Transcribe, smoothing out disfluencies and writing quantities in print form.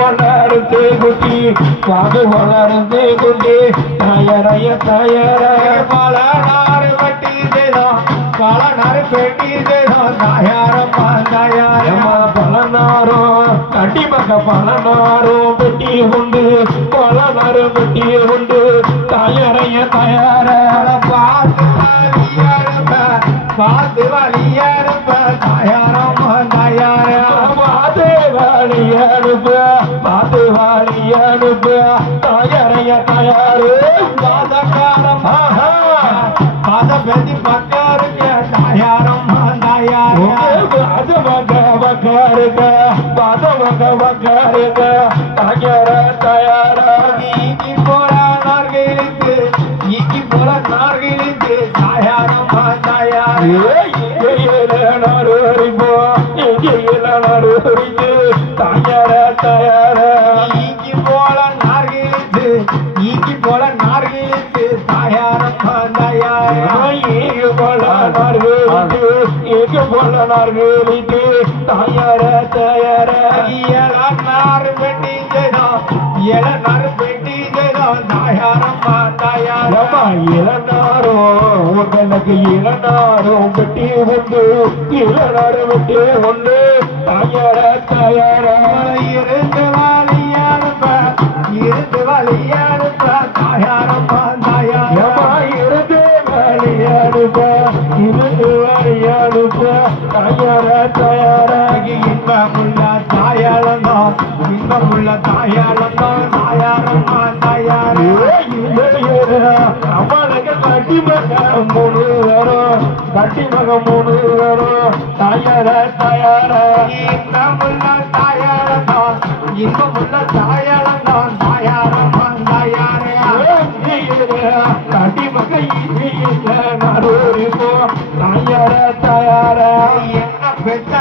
வளர்ந்து குட்டி பாகு வளர்ந்து குட்டி தயாரைய தயாரைய பல நாறு வட்டி செய்தோம் பல நாறு பெட்டி செய்தோம் தாயாரம்மா தாயாரம்மா பல நாரும் கண்டிப்பாக பல நாரும் பெட்டி உண்டு பல நாரும் பெட்டி உண்டு தயாரைய தயார பார்த்து வழியறுப்ப தாயாரம்மா தாயாரம் பார்த்து வழியறுப்ப பார்த்து வழியறுப்ப தயாரைய தயாரு பாதகாரம் பாத பெதி பக்காருங்க தாயாரம்மா தாயாரம் பாதவக வக்காருங்க பாதவக வக்காருங்க தயார தயார ஈக்கி போல நார்கிழித்து ஈக்கி போல நார்கிழித்து தாயாரம்மா தாயாரம் தயார தயார ஈக்கி போல நார்கிழித்து ஈக்கி போல நார்கிழித்து தாயாரம்மா தாயாரம் தயார தயார இளநாறு பெட்டி செய்தோம் இளநாறு பெட்டி செய்தோம் தாயாரம்மா தாயாரம் இளநாரோ உங்களுக்கு இளநாரோ பெட்டி உண்டு இளநாறு வெட்டி உண்டு தயார தயார இருந்து வழியனுப்ப இருந்து வழியனுப்ப தாயாரம்மா தாயாரம் இருந்து வழியனுப்ப இருந்து வழியனுப்ப தயார தயார இன்பமுள்ள தாயாளந்தோம் இன்பமுள்ள தாயாளந்தோம் தாயாரம்மா தாயாரம் அவனுக்கு கட்டிமக மூணு வரும் கட்டிமக மூணு வரும் தயார தயார இன்பமுள்ள தாயாளந்தோம் இன்பமுள்ள தாயாளந்தோம் தாயாரம்மா தாயாரம் கட்டிமக நடுப்போ தயார தயார என்ன பெற்ற